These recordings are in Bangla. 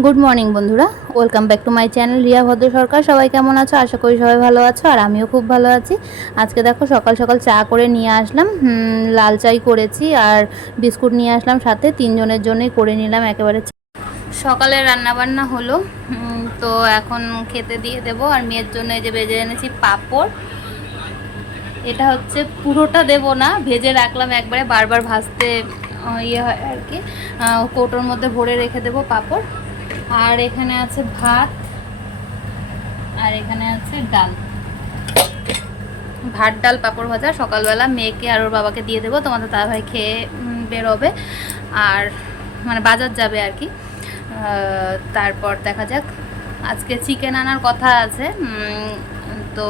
গুড মর্নিং বন্ধুরা। Welcome back to my channel Riya Bhadra Sarkar সবাই কেমন আছো? আশা করি সবাই ভালো আছো, আর আমিও খুব ভালো আছি। আজকে দেখো, সকাল সকাল চা করে নিয়ে আসলাম। লাল চাই করেছি, আর বিস্কুট নিয়ে আসলাম সাথে। তিনজনের জন্যই করে নিলাম, একেবারে। সকালে রান্না বান্না হলো তো এখন খেতে দিয়ে দেব, আর মেয়ের জন্য এই যে ভেজে এনেছি পাঁপড়। এটা হচ্ছে, পুরোটা দেব না, ভেজে রাখলাম, একবারে বারবার ভাজতে ইয়ে হয় আর কি। কৌটোর মধ্যে ভরে রেখে দেবো পাঁপড়। আর এখানে আছে ভাত, আর এখানে আছে ডাল। ভাত, ডাল, পাঁপড় ভাজা। সকালবেলা মেয়েকে আর ওর বাবাকে দিয়ে দেবো, তোমাদের দাদা ভাই খেয়ে বেরোবে। আর মানে বাজার যাবে আর কি। তারপর দেখা যাক। আজকে চিকেন আনার কথা আছে তো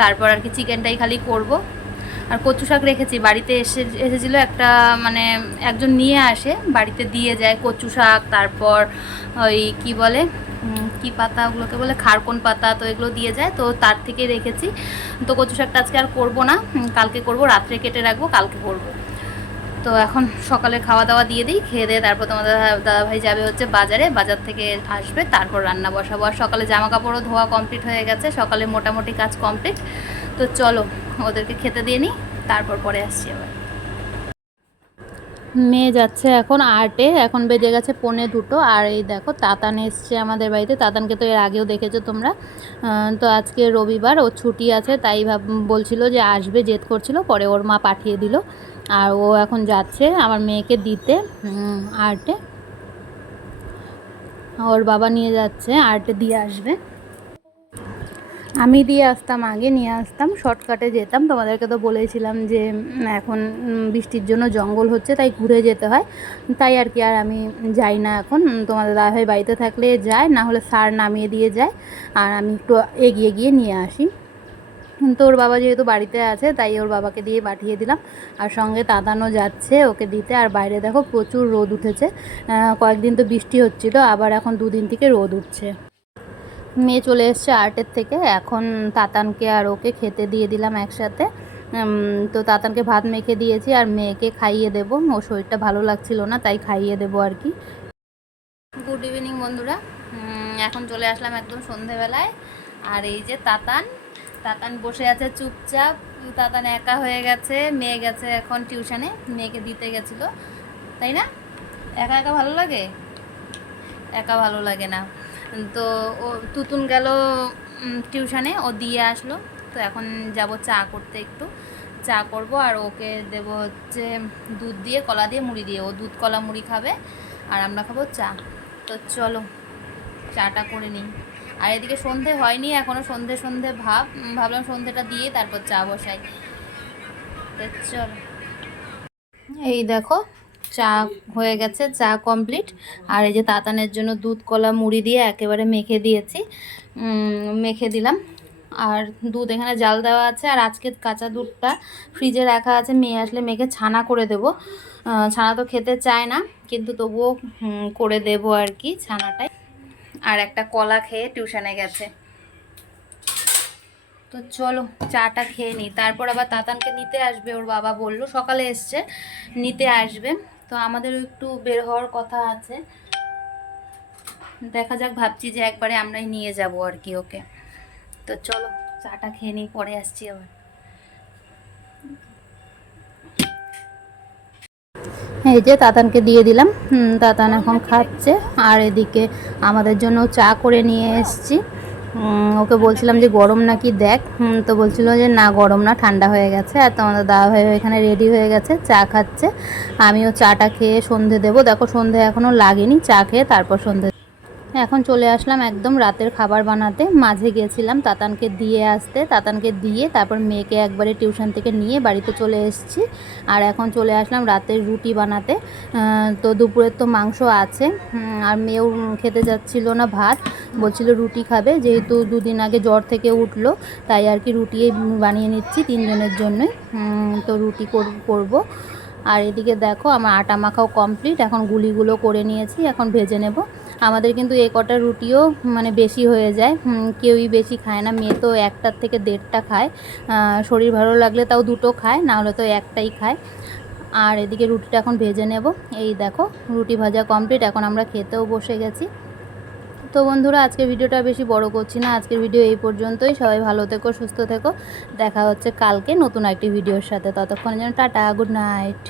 তারপর আর কি চিকেনটাই খালি করব। আর কচু শাক রেখেছি। বাড়িতে এসে এসেছিল একটা মানে একজন নিয়ে আসে, বাড়িতে দিয়ে যায় কচু শাক, তারপর ওই কি বলে কি পাতা ওগুলোকে বলে, খারকন পাতা, তো এগুলো দিয়ে যায়। তো তার থেকে রেখেছি। তো কচু শাকটা আজকে আর করব না কালকে করব, রাত্রে কেটে রাখব, কালকে করব। তো এখন সকালে খাওয়া দাওয়া দিয়ে দিই, খেয়ে দিয়ে তারপর তোমাদের দাদা ভাই যাবে হচ্ছে বাজারে, বাজার থেকে আসবে, তারপর রান্না বসাবো। আর সকালে জামা কাপড়ও ধোয়া কমপ্লিট হয়ে গেছে, সকালে মোটামুটি কাজ কমপ্লিট তো চলো, ওদেরকে খেতে দিয়ে নিই, তারপর পরে আসছি আবার। মেয়ে যাচ্ছে এখন আর্টে এখন বেজে গেছে পৌনে দুটো, আর এই দেখো, তাতান এসছে আমাদের বাড়িতে। তাতানকে তো এর আগেও দেখেছ তোমরা। তো আজকে রবিবার, ও ছুটি আছে, তাই ভাব, বলছিল যে আসবে, জেদ করছিল, পরে ওর মা পাঠিয়ে দিল। আর ও এখন যাচ্ছে আমার মেয়েকে দিতে আর্টে ওর বাবা নিয়ে যাচ্ছে আর্টে দিয়ে আসবে। আমি দিয়ে আসতাম, আগে নিয়ে আসতাম, শর্টকাটে যেতাম। তোমাদেরকে তো বলেছিলাম যে এখন বৃষ্টির জন্য জঙ্গল হচ্ছে, তাই ঘুরে যেতে হয়। তাই আর কি, আর আমি যাই না এখন। তোমাদের দাদাভাই বাড়িতে থাকলে যায়, না হলে সার নামিয়ে দিয়ে যায়। আর আমি একটু এগিয়ে গিয়ে নিয়ে আসি। তো ওর বাবা যেহেতু বাড়িতে আছে, তাই ওর বাবাকে দিয়ে পাঠিয়ে দিলাম। আর সঙ্গে তাতানো যাচ্ছে ওকে দিতে। আর বাইরে দেখো প্রচুর রোদ উঠেছে। কয়েকদিন তো বৃষ্টি হচ্ছিল, আবার এখন দুদিন থেকে রোদ উঠছে। মেয়ে চলে এসছে আর্টের থেকে। এখন তাতানকে আর ওকে খেতে দিয়ে দিলাম একসাথে। তো তাতানকে ভাত মেখে দিয়েছি আর মেয়েকে খাইয়ে দেবো। ওর শরীরটা ভালো লাগছিল না, তাই খাইয়ে দেবো আর কি। গুড ইভিনিং বন্ধুরা। এখন চলে আসলাম একদম সন্ধেবেলায়। আর এই যে তাতান তাতান বসে আছে চুপচাপ। তাতান একা হয়ে গেছে, মেয়ে গেছে এখন টিউশনে, মেয়েকে দিতে গেছিল। তাই না? একা একা ভালো লাগে? একা ভালো লাগে না। তো ও, তুতুন গেল টিউশনে, ও দিয়ে আসলো। তো এখন যাব চা করতে একটু। চা করব আর ওকে দেব হচ্ছে দুধ দিয়ে, কলা দিয়ে, মুড়ি দিয়ে। ও দুধ, কলা, মুড়ি খাবে আর আমরা খাব চা। তো চলো, চাটা করে নিই। আর এদিকে সন্ধে হয়নি এখনও সন্ধে সন্ধে ভাব ভাবলাম সন্ধেটা দিয়ে তারপর চা বসাই। তো চলো। এই দেখো চা হয়ে গেছে, চা কমপ্লিট আর এই যে তাতানের জন্য দুধ, কলা, মুড়ি দিয়ে একেবারে মেখে দিয়েছি। মেখে দিলাম। আর দুধ এখানে জাল দেওয়া আছে। আর আজকে কাঁচা দুধটা ফ্রিজে রাখা আছে। মেয়ে আসলে মেখে ছানা করে দেব। ছানা তো খেতে চায় না, কিন্তু তবুও করে দেব আর কি ছানাটাই। আর একটা কলা খেয়ে টিউশনে গেছে। তো চলো চাটা খেয়ে নিই। তারপর আবার তাতানকে নিতে আসবে, ওর বাবা বলল। সকালে এসছে, নিতে আসবে। তো আমাদেরও একটু বের হওয়ার কথা আছে। দেখা যাক, ভাবছি যে একবারে আমরাই নিয়ে যাব আর কি ওকে। তো চলো, চাটা খেয়ে নিই, পরে আসছি আবার। এই যে তাতানকে দিয়ে দিলাম। তাতান এখন খাচ্ছে। আর এদিকে আমাদের জন্য চা করে নিয়ে এসেছি। ওকে বলছিলাম যে গরম নাকি দেখ। তো বলছিল যে না, গরম না, ঠান্ডা হয়ে গেছে। আর তোমাদের দাদা ভাই এখানে রেডি হয়ে গেছে, চা খাচ্ছে। আমিও চাটা খেয়ে সন্ধে দেবো। দেখো সন্ধে এখনও লাগেনি, চা খেয়ে তারপর সন্ধে এখন চলে আসলাম একদম রাতের খাবার বানাতে। মাঝে গেছিলাম তাতানকে দিয়ে আসতে। তাতানকে দিয়ে তারপর মেয়েকে একবারে টিউশন থেকে নিয়ে বাড়িতে চলে এসেছি। আর এখন চলে আসলাম রাতের রুটি বানাতে। তো দুপুরের তো মাংস আছে। আর মেয়েও খেতে যাচ্ছিল না ভাত। বলছিল রুটি খাবে। যেহেতু দুদিন আগে জ্বর থেকে উঠল, তাই আর কি রুটি বানিয়ে নিচ্ছি তিনজনের জন্যই। তো রুটি কর- করব। আর এদিকে দেখো, আমার আটা মাখাও কমপ্লিট এখন গুলিগুলো করে নিয়েছি, এখন ভেজে নেব। আমাদের কিন্তু এ কটা রুটিও মানে বেশি হয়ে যায়। কেউই বেশি খায় না। মেয়ে তো একটার থেকে দেড়টা খায়। শরীর ভালো লাগলে তাও দুটো খায়, না হলে তো একটাই খায়। আর এদিকে রুটিটা এখন ভেজে নেব। এই দেখো, রুটি ভাজা কমপ্লিট এখন আমরা খেতেও বসে গেছি। তো বন্ধুরা আজকে ভিডিওটা বেশি বড় করছি না। আজকের ভিডিও এই পর্যন্তই। সবাই ভালো থেকো, সুস্থ থেকো। দেখা হচ্ছে কালকে নতুন একটি ভিডিওর সাথে। ততক্ষণের জন্য টাটা, গুড নাইট।